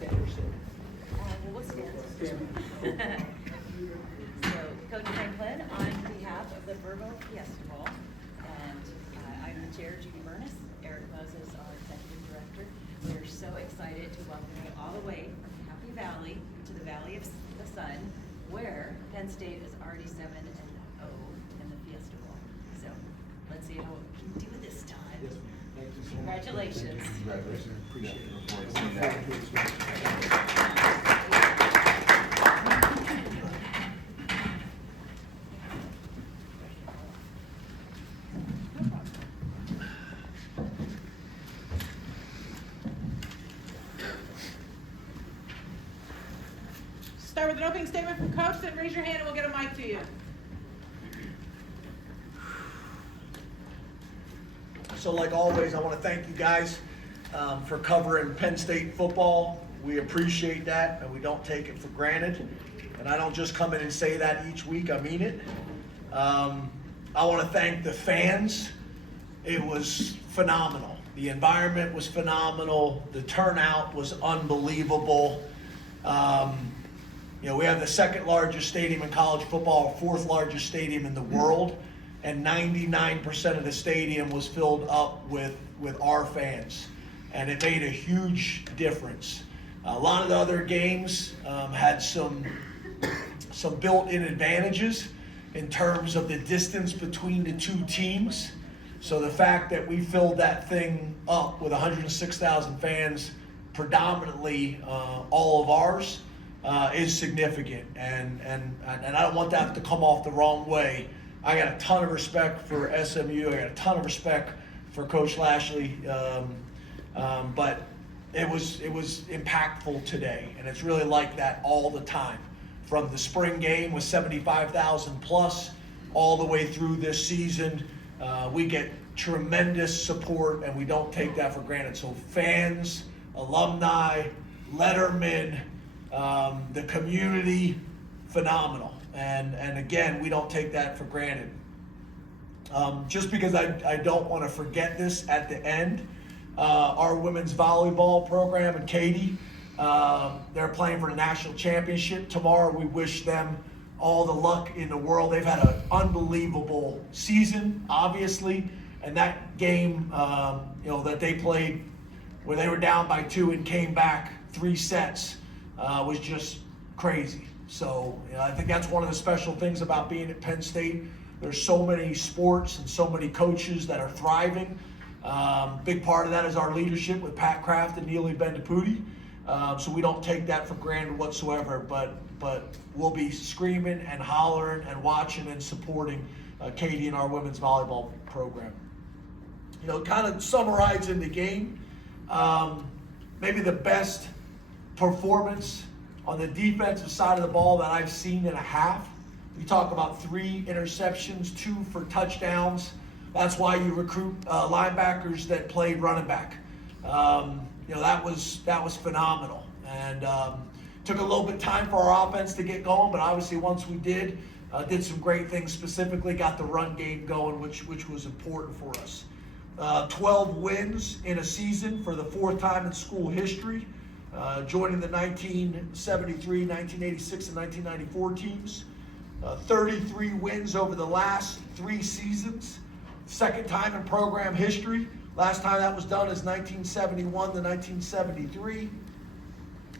stand or sit? We'll stand. So, Coach Franklin, on behalf of the Virgo Fiesta Bowl, and I'm the chair, Judy Burness, Eric Moses, our executive director. We are so excited to welcome you all the way from Happy Valley to the Valley of the Sun, where Penn State is already 7-0 in the Fiesta Bowl. So, let's see how we can do it this time. Yes, ma'am. Thank you so much. Congratulations. Congratulations. Appreciate it. Start with an opening statement from Coach, then raise your hand and we'll get a mic to you. So like always, I want to thank you guys for covering Penn State football. We appreciate that and we don't take it for granted. And I don't just come in and say that each week, I mean it. I want to thank the fans. It was phenomenal. The environment was phenomenal. The turnout was unbelievable. We have the second largest stadium in college football, fourth largest stadium in the world, and 99% of the stadium was filled up with our fans, and it made a huge difference. A lot of the other games had some built-in advantages in terms of the distance between the two teams. So the fact that we filled that thing up with 106,000 fans, predominantly all of ours, is significant, and I don't want that to come off the wrong way. I got a ton of respect for SMU. I got a ton of respect for Coach Lashley, but it was impactful today, and it's really like that all the time. From the spring game with 75,000 plus, all the way through this season, we get tremendous support, and we don't take that for granted. So fans, alumni, lettermen, the community, phenomenal. And again, we don't take that for granted. Just because I don't want to forget this at the end, our women's volleyball program and Katie, they're playing for the national championship tomorrow. We wish them all the luck in the world. They've had an unbelievable season, obviously, and that game, that they played where they were down by 2 and came back 3 sets, was just crazy. So I think that's one of the special things about being at Penn State. There's so many sports and so many coaches that are thriving. Big part of that is our leadership with Pat Kraft and Neely Bendapudi. So we don't take that for granted whatsoever, but we'll be screaming and hollering and watching and supporting Katie and our women's volleyball program. Kind of summarizing the game, maybe the best performance on the defensive side of the ball that I've seen in a half. We talk about 3 interceptions, 2 for touchdowns. That's why you recruit linebackers that played running back. That was phenomenal, and took a little bit of time for our offense to get going, but obviously once we did some great things. Specifically, got the run game going, which was important for us. 12 wins in a season for the 4th time in school history. Joining the 1973, 1986, and 1994 teams. 33 wins over the last 3 seasons. 2nd time in program history. Last time that was done is 1971 to 1973.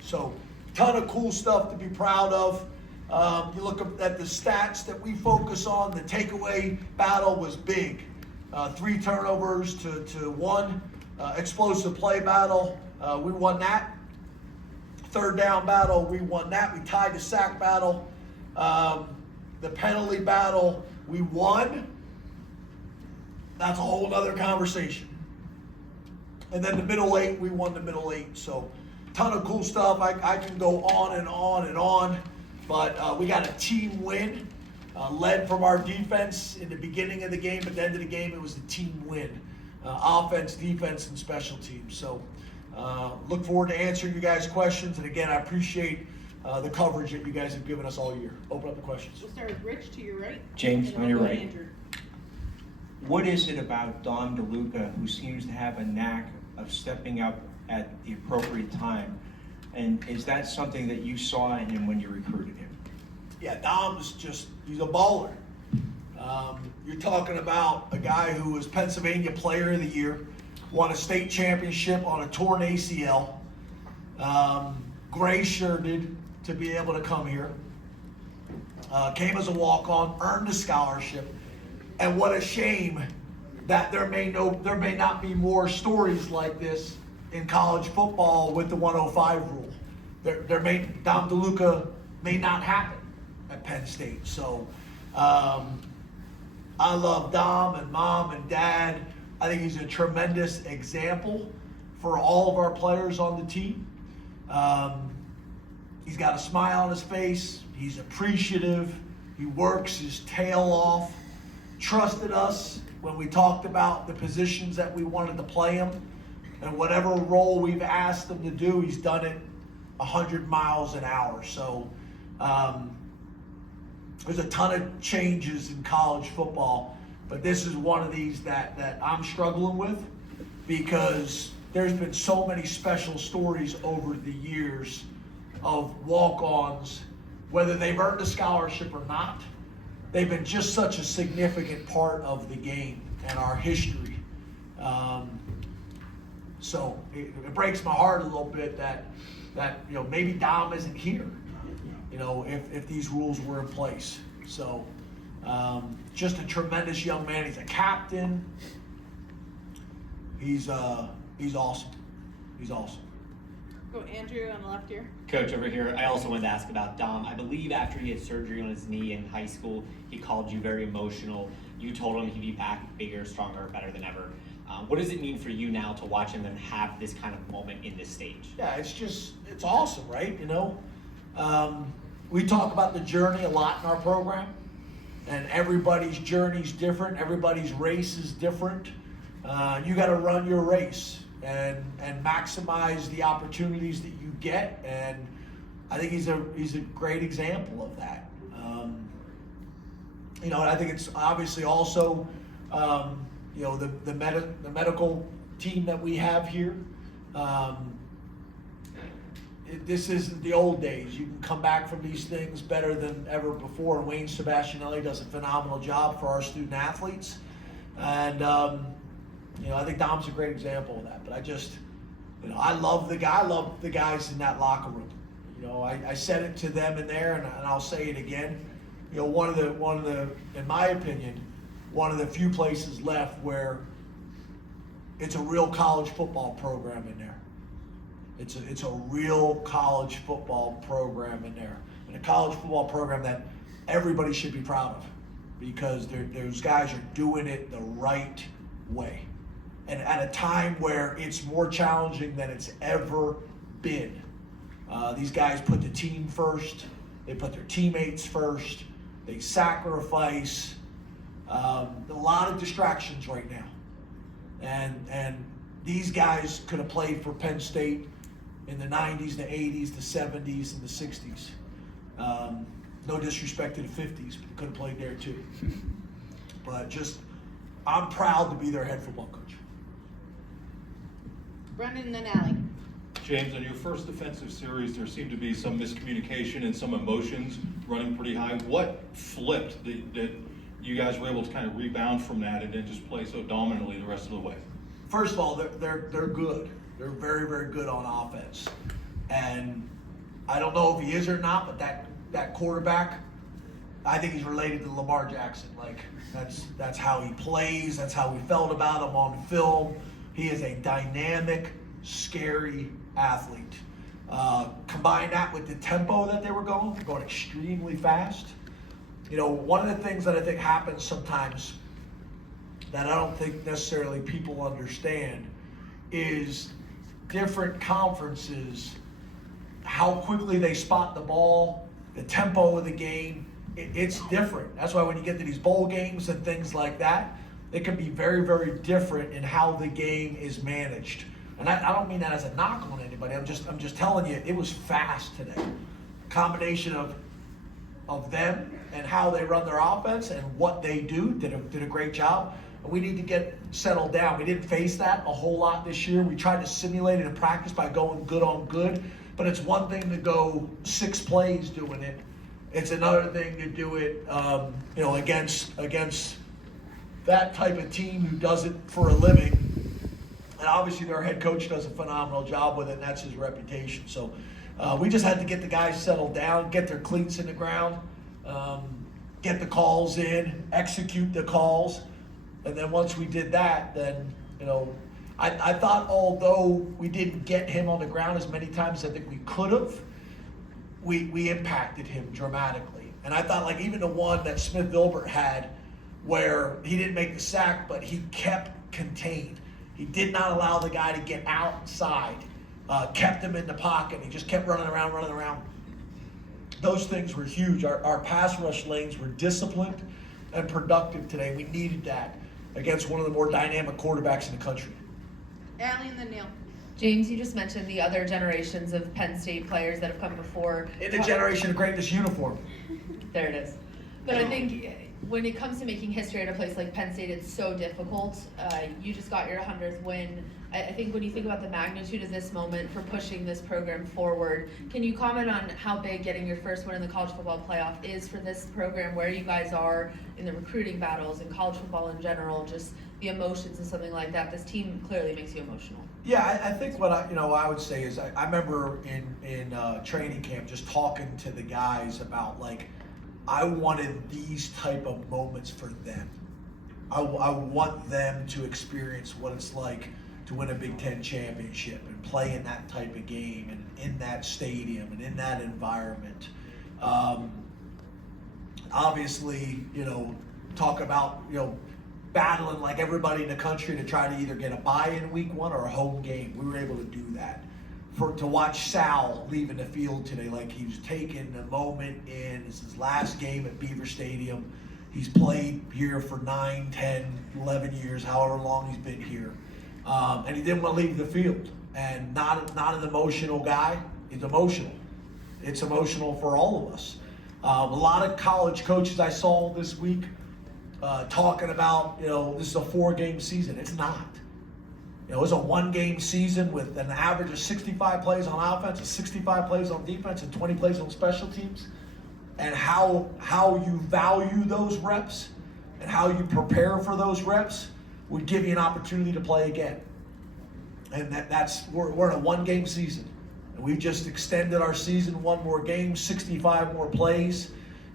So, ton of cool stuff to be proud of. You look at the stats that we focus on. The takeaway battle was big. 3 turnovers to 1. Explosive play battle, we won that. 3rd down battle, we won that. We tied the sack battle. The penalty battle, we won. That's a whole other conversation. And then the middle 8, we won the middle 8. So, ton of cool stuff. I can go on and on and on. But we got a team win, led from our defense in the beginning of the game. At the end of the game, it was the team win. Offense, defense, and special teams. So, look forward to answering you guys' questions. And again, I appreciate the coverage that you guys have given us all year. Open up the questions. We'll start with Rich to your right. James, on your right. Andrew. What is it about Dom DeLuca, who seems to have a knack of stepping up at the appropriate time, And is that something that you saw in him when you recruited him? Yeah, Dom's he's a baller. You're talking about a guy who was Pennsylvania Player of the Year, won a state championship on a torn ACL, gray-shirted to be able to come here, came as a walk-on, earned a scholarship, and what a shame that there may not be more stories like this in college football with the 105 rule. Dom DeLuca may not happen at Penn State. So I love Dom and Mom and Dad. I think he's a tremendous example for all of our players on the team. He's got a smile on his face. He's appreciative. He works his tail off. Trusted us when we talked about the positions that we wanted to play him. And whatever role we've asked him to do, he's done it 100 miles an hour. So there's a ton of changes in college football, but this is one of these that I'm struggling with because there's been so many special stories over the years of walk-ons, whether they've earned a scholarship or not. They've been just such a significant part of the game and our history. So it breaks my heart a little bit that maybe Dom isn't here, if these rules were in place. So just a tremendous young man. He's a captain. He's awesome. He's awesome. Go Andrew on the left here. Coach, over here, I also wanted to ask about Dom. I believe after he had surgery on his knee in high school, he called you very emotional. You told him he'd be back bigger, stronger, better than ever. What does it mean for you now to watch him and have this kind of moment in this stage? Yeah, it's awesome, right? We talk about the journey a lot in our program, and everybody's journey's different. Everybody's race is different. You got to run your race and maximize the opportunities that you get, and I think he's a great example of that. And I think it's obviously also the medical team that we have here. This isn't the old days. You can come back from these things better than ever before. And Wayne Sebastianelli does a phenomenal job for our student athletes. And, I think Dom's a great example of that. But I love the guy. I love the guys in that locker room. I said it to them in there, and I'll say it again. One of the, in my opinion, one of the few places left where it's a real college football program in there. It's a real college football program in there, and a college football program that everybody should be proud of because those guys are doing it the right way, and at a time where it's more challenging than it's ever been. These guys put the team first. They put their teammates first. They sacrifice. A lot of distractions right now, and these guys could have played for Penn State in the 90s, the 80s, the 70s, and the 60s. No disrespect to the 50s, but they could have played there too. But I'm proud to be their head football coach. Brendan and then Allie. James, on your first defensive series, there seemed to be some miscommunication and some emotions running pretty high. What flipped that you guys were able to kind of rebound from that and then just play so dominantly the rest of the way? First of all, they're good. They're very, very good on offense. And I don't know if he is or not, but that quarterback, I think he's related to Lamar Jackson. Like that's how he plays. That's how we felt about him on film. He is a dynamic, scary athlete. Combine that with the tempo that they were going extremely fast. One of the things that I think happens sometimes that I don't think necessarily people understand is different conferences, how quickly they spot the ball, the tempo of the game. It's different. That's why when you get to these bowl games and things like that, it can be very, very different in how the game is managed. And I don't mean that as a knock on anybody. I'm just telling you, it was fast today. Combination of them and how they run their offense and what they do did a great job. and we need to get settled down. We didn't face that a whole lot this year. We tried to simulate it in practice by going good on good, but it's one thing to go 6 plays doing it. It's another thing to do it, against that type of team who does it for a living. And obviously their head coach does a phenomenal job with it, and that's his reputation. So we just had to get the guys settled down, get their cleats in the ground, get the calls in, execute the calls. And then once we did that, then, I thought although we didn't get him on the ground as many times as I think we could have, we impacted him dramatically. And I thought, like, even the one that Smith-Vilbert had where he didn't make the sack, but he kept contained. He did not allow the guy to get outside, kept him in the pocket. He just kept running around. Those things were huge. Our pass rush lanes were disciplined and productive today. We needed that against one of the more dynamic quarterbacks in the country. Allie and then Neil. James, you just mentioned the other generations of Penn State players that have come before. In the generation of greatness uniform. There it is. But I think when it comes to making history at a place like Penn State, it's so difficult. You just got your 100th win. I think when you think about the magnitude of this moment for pushing this program forward, can you comment on how big getting your first win in the college football playoff is for this program, where you guys are in the recruiting battles and college football in general, just the emotions and something like that? This team clearly makes you emotional. Yeah, I think what I would say is I remember in training camp just talking to the guys about, like, I wanted these type of moments for them. I want them to experience what it's like to win a Big Ten championship and play in that type of game and in that stadium and in that environment. Obviously, talk about, battling like everybody in the country to try to either get a bye-in week 1 or a home game. We were able to do that. To watch Sal leaving the field today, like he was taking the moment in. It's his last game at Beaver Stadium. He's played here for 9, 10, 11 years, however long he's been here. And he didn't want to leave the field. And not an emotional guy. He's emotional. It's emotional for all of us. A lot of college coaches I saw this week talking about, this is a 4-game season. It's not. It was a 1-game season with an average of 65 plays on offense, and 65 plays on defense, and 20 plays on special teams. And how you value those reps and how you prepare for those reps would give you an opportunity to play again. And we're in a 1-game season. And we just extended our season 1 more game, 65 more plays.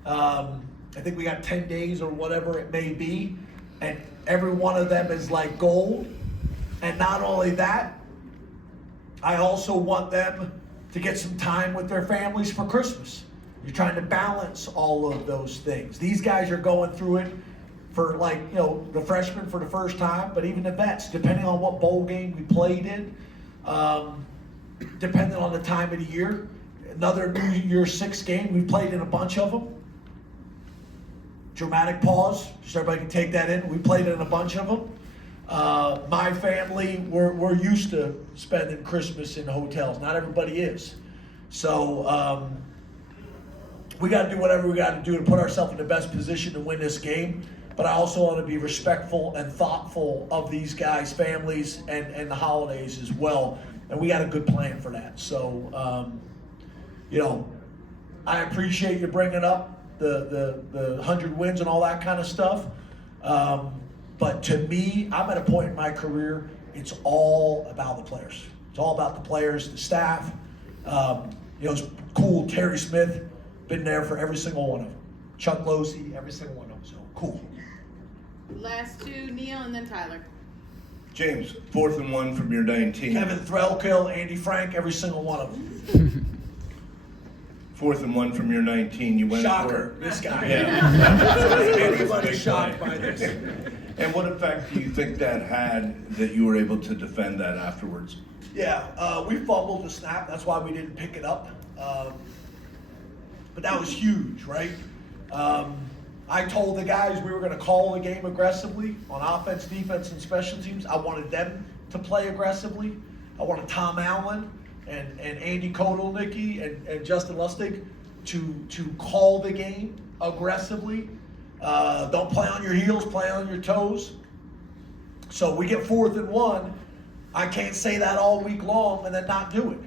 I think we got 10 days or whatever it may be. And every one of them is like gold. And not only that, I also want them to get some time with their families for Christmas. You're trying to balance all of those things. These guys are going through it for, the freshmen for the first time, but even the vets, depending on what bowl game we played in, depending on the time of the year. Another New Year's 6 game, we played in a bunch of them. Dramatic pause, just everybody can take that in. We played in a bunch of them. My family, we're used to spending Christmas in hotels. Not everybody is. So we got to do whatever we got to do to put ourselves in the best position to win this game. But I also want to be respectful and thoughtful of these guys' families and the holidays as well. And we got a good plan for that. So, I appreciate you bringing up the 100 wins and all that kind of stuff. But to me, I'm at a point in my career, it's all about the players. It's all about the players, the staff. It's cool. Terry Smith, been there for every single one of them. Chuck Losey, every single one of them. So cool. Last 2, Neil and then Tyler. James, 4th and 1 from your 19. Kevin Threlkill, Andy Frank, every single one of them. 4th and 1 from your 19. You went Shocker, this guy. Yeah. Anybody's shocked by this. And what effect do you think that had that you were able to defend that afterwards? Yeah, we fumbled the snap. That's why we didn't pick it up. But that was huge, right? I told the guys we were going to call the game aggressively on offense, defense, and special teams. I wanted them to play aggressively. I wanted Tom Allen and Andy Kotelnicki and Justin Lustig to call the game aggressively. Don't play on your heels, play on your toes. So we get 4th and 1. I can't say that all week long and then not do it.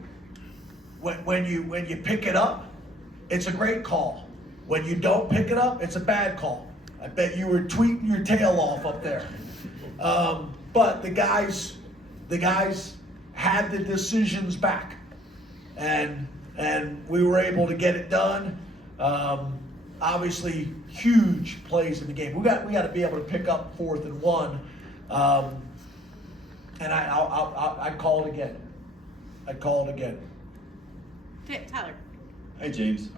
When you pick it up, it's a great call. When you don't pick it up, it's a bad call. I bet you were tweeting your tail off up there. But the guys had the decisions back, and we were able to get it done. Obviously, huge plays in the game. We got to be able to pick up 4th and 1. And I'd call it again. I'd call it again. Tyler. Hey James,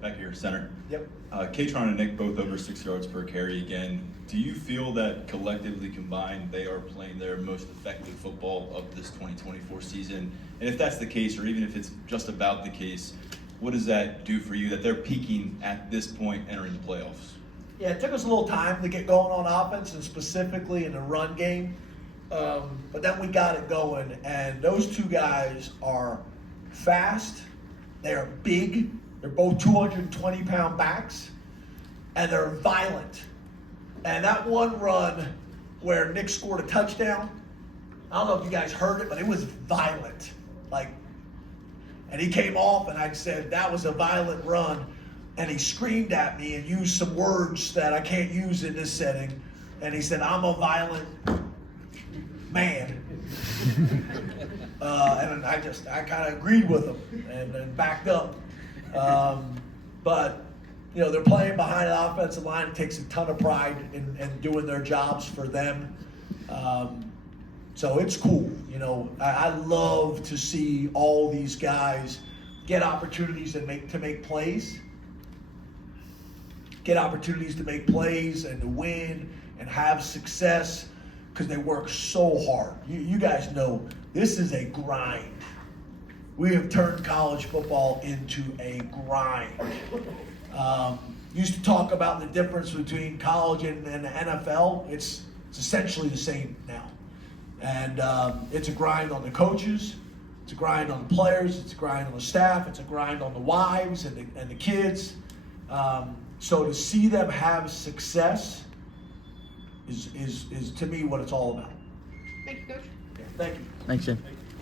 back here, center. Yep. Katron and Nick both over 6 yards per carry again. Do you feel that collectively combined they are playing their most effective football of this 2024 season? And if that's the case, or even if it's just about the case, what does that do for you that they're peaking at this point entering the playoffs? Yeah, it took us a little time to get going on offense, and specifically in the run game. But then we got it going, and those two guys are fast. They're big. They're both 220-pound backs, and they're violent. And that one run where Nick scored a touchdown, I don't know if you guys heard it, but it was violent. And he came off, and I said, that was a violent run. And he screamed at me and used some words that I can't use in this setting. And he said, I'm a violent man. And I kind of agreed with him and backed up. But, they're playing behind an offensive line. It takes a ton of pride in doing their jobs for them. So it's cool. I love to see all these guys get opportunities to make plays. Get opportunities to make plays and to win and have success because they work so hard. You guys know this is a grind. We have turned college football into a grind. Used to talk about the difference between college and the NFL. It's essentially the same now. And it's a grind on the coaches. It's a grind on the players. It's a grind on the staff. It's a grind on the wives and the kids. So to see them have success is to me what it's all about. Thank you, Coach. Thank you. Thanks, Jim.